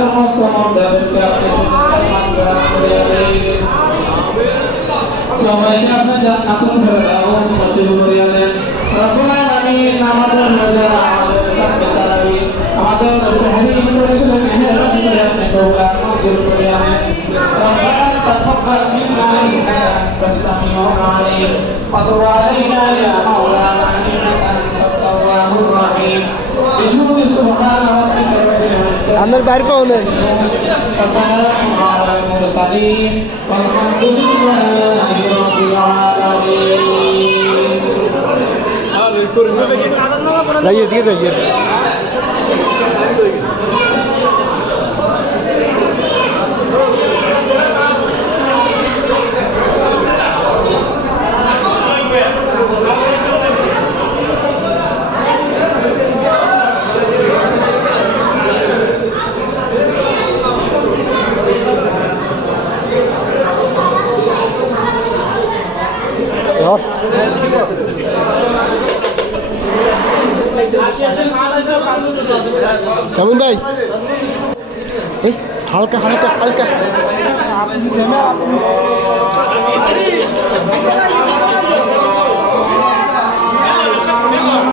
সমস্ত মন্ডলকে আপনি সবাইকে আপনি জান্নাতুল ফেরদাউস নসিব করিয়ে দেন। রব্বুল আলামিন আমাদের রোজা আমাদের সাথে তারাবি আমাদের সেহরি করে মেহেরবানি করে আপনি কবুল মঞ্জুর করিয়ে দেন। রব্বানা তাকাব্বাল মিন্না ইন্নাকা আনতাস সামিউল আলিম ওয়া তুব আলাইনা ইয়া মাওলানা ইন্নাকা আনতাত তাওয়াবুর রহিম। বিজুদি সুবহান রাব্বিকা রব্বিল ইজ্জাতি আমার বাইরে পাও না وسلام على المرسلين والحمد لله رب العالمين. لا يديك ده يد Kamu baik? Halka.